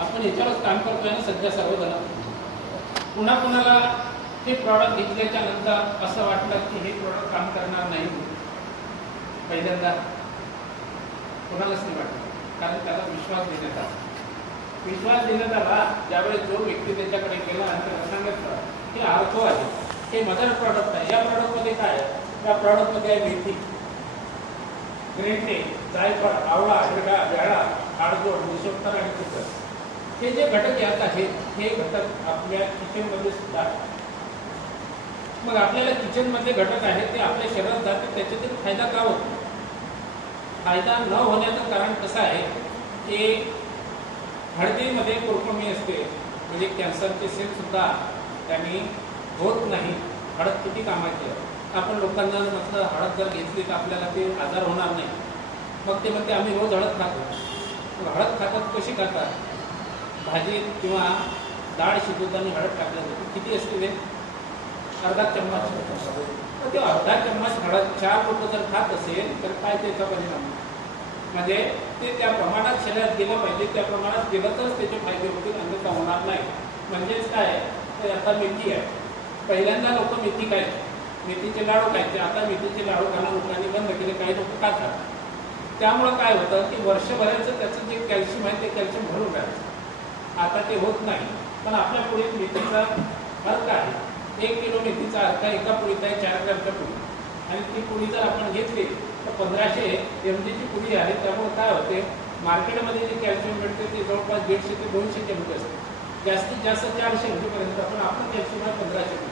आपण याच्यावरच काम करतोय ना सध्या सर्वजण. पुन्हा कुणाला हे प्रॉडक्ट घेतल्याच्या नंतर असं वाटलं की हे प्रॉडक्ट काम करणार नाही, पहिल्यांदा कोणालाच नाही वाटलं, कारण त्याला विश्वास देण्यात आला. विश्वास देण्यात आला ज्यावेळेस जो व्यक्ती त्याच्याकडे गेला आणि त्याला सांगितलं की आर्थो आहे, हे मदर प्रॉडक्ट आहे, या प्रॉडक्टमध्ये काय आहे, या प्रॉडक्टमध्ये आहे मेथी, ग्रीन टी, जायफळ, आवळा, हिरडा, बेळा, आडगोड, निशोत्तर आणि तिखट, हे जे घटक यात आहेत हे घटक आपल्या किचनमध्ये सुद्धा. मग आपल्याला किचनमध्ये घटक आहेत ते आपल्या शरीरात जाते, त्याच्यातून फायदा का होतो? फायदा न होण्याचं कारण कसं आहे की हळदीमध्ये कुरकुमी असते, म्हणजे कॅन्सरचे सेल सुद्धा त्यांनी होत नाही. हळद किती कामाची आहे. आपण लोकांना म्हटलं हळद जर घेतली तर आपल्याला ते आजार होणार नाही, मग ते म्हणते आम्ही रोज हळद खातो. मग हळद खातात कशी खातात? भाजीत किंवा डाळ शिजवताना हळद टाकल्या जाते. किती असते ते? अर्धा चम्मच. तर ते अर्धा चम्मच हळद 4 लोक जर खात असेल तर काय त्याचा परिणाम? म्हणजे ते त्या प्रमाणात शरीरात गेलं पाहिजे, त्या प्रमाणात गेलं तरच त्याचे फायदे होतील, अन्यथा होणार नाही. म्हणजेच काय तर आता मेथी आहे, पहिल्यांदा लोक मेथी खायचे, मेथीचे लाडू खायचे. आता मेथीचे लाडू खाणं लोकांनी बंद केले, काही लोक खातात. त्यामुळं काय होतं की वर्षभराचं त्याचं जे कॅल्शियम आहे ते कॅल्शियम भरून राहायचं. आता ते होत नाही. पण आपल्या पुढे मेथीचा अर्क आहे. 1 किलो मेथीचा अर्क एका पुडीत आहे 4 ग्रॅमच्या पुडी, आणि ती पुडी जर आपण घेतली तर 1500 mgची पुडी आहे. त्यामुळे काय होते, मार्केटमध्ये जे कॅल्शियम मिळते ते जवळपास 150 ते 200 mg असते. जास्तीत जास्त 400 mgपर्यंत. पण आपण कॅल्शियम आहे 1500 mg.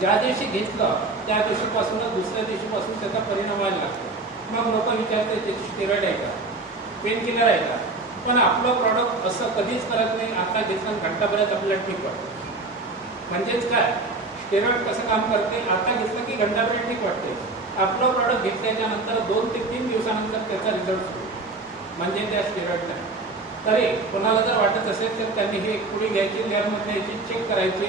ज्या दिवशी घेतलं त्या दिवशीपासूनच दुसऱ्या दिवशीपासून त्याचा परिणाम व्हायला लागतो. मग लोक विचारते त्याची स्टेरॉइड आहे का, पेन किलर आहे का? पण आपलं प्रॉडक्ट असं कधीच करत नाही. आता घेतलं घंटाभरात आपल्याला ठीक वाटतं. म्हणजेच काय, स्टेरॉइड कसं काम करते, आता घेतलं की घंटाभरात ठीक वाटते. आपलं प्रॉडक्ट घेतल्याच्या नंतर 2 ते 3 दिवसानंतर त्याचा रिझल्ट होतो, म्हणजे त्या स्टेरॉइड नाही. तरी कोणाला जर वाटत असेल तर त्यांनी ही एक पुडी घ्यायची, लेअरमध्ये यायची, चेक करायची,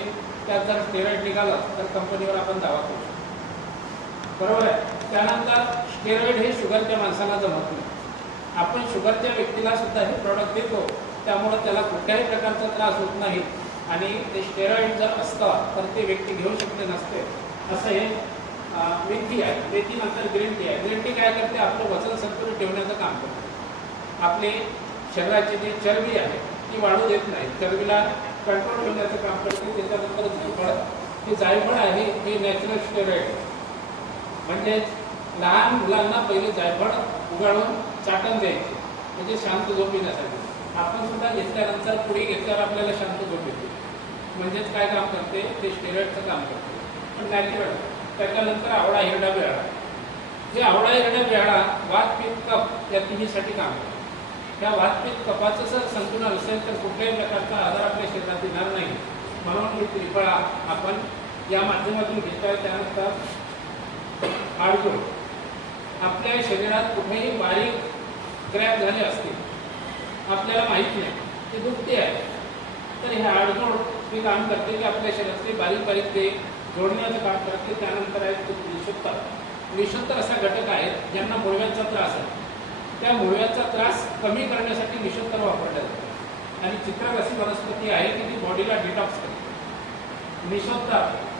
त्यात जर स्टेरॉइड निघालं तर कंपनीवर आपण दावा करू शकतो, बरोबर आहे. त्यानंतर स्टेरॉइड हे शुगरच्या माणसाला जमत नाही. आपण शुगरच्या व्यक्तीला सुद्धा हे प्रॉडक्ट देतो, त्यामुळे त्याला कुठल्याही प्रकारचा त्रास होत नाही. आणि ते स्टेरॉइड जर असतं तर ते व्यक्ती घेऊ शकते नसते. असं हे मेथी आहे. मेथी नंतर ग्रीन टी आहे. ग्रीन टी काय करते, आपलं वजन संतुलित ठेवण्याचं काम करते. आपले शरीराची जी चरबी आहे ती वाढू देत नाही, चरबीला कंट्रोल ठेवण्याचं काम करते. त्याच्यानंतर जायफळ, हे जायफळ आहे हे नॅचरल स्टेरॉइड. म्हणजेच लहान मुलांना पहिले जायफळ उगाळून चाटण द्यायचे, म्हणजे शांत झोप येण्यासाठी. आपण सुद्धा घेतल्यानंतर पुडी घेतल्यावर आपल्याला शांत झोप येते. म्हणजेच काय काम करते, ते स्टेरॉइडचं काम करते, पण नॅचरल. त्याच्यानंतर आवळा, हिरडा, बेळा. जे आवळा, हिरडा, बेळा वात, पित्त, कफ या तिन्हीसाठी काम करते. त्या वात, पित्त, कफाचं जर संतुलन असेल तर कुठल्याही प्रकारचा आजार आपल्या शरीरात येणार नाही. म्हणून ही त्रिफळा आपण या माध्यमातून घेतोय. त्यानंतर आडगोड. आपल्या शरीरात कुठेही बारीक क्रॅक झाले असतील, आपल्याला माहीत नाही, ते दुखते आहे, तर हे आडगोड हे काम करते की आपल्या शरीरातले बारीक बारीक ते जोडण्याचं काम करते. त्यानंतर आहे निशोत्तर. निशोत्तर असा घटक आहे ज्यांना मुळव्याचा त्रास आहे, त्या मुळव्याचा त्रास कमी करण्यासाठी निशोत्तर वापरले जाते. आणि चित्रक अशी वनस्पती आहे की ती बॉडीला डिटॉक्स करते. निशोत्तर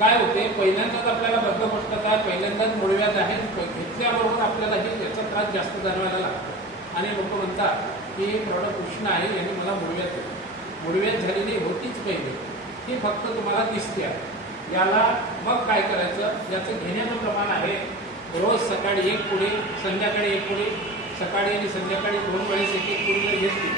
काय होते, पहिल्यांदाच आपल्याला बदल गोष्ट काय, पहिल्यांदाच मुळव्यात आहे, घेतल्याबरोबर आपल्याला याचा त्रास जास्त जाणवायला लागतो. आणि लोक म्हणतात की हे प्रॉडक्ट उष्ण आहे, याने मला मुळव्यात होते. मुळव्यात झालेली होतीच पहिले, ती फक्त तुम्हाला दिसते आहे. याला मग काय करायचं, याचं घेण्याचं प्रमाण आहे रोज सकाळी 1 पुडी, संध्याकाळी 1 पुडी, सकाळी आणि संध्याकाळी 2 वेळेस 1 पुडी जर घेतली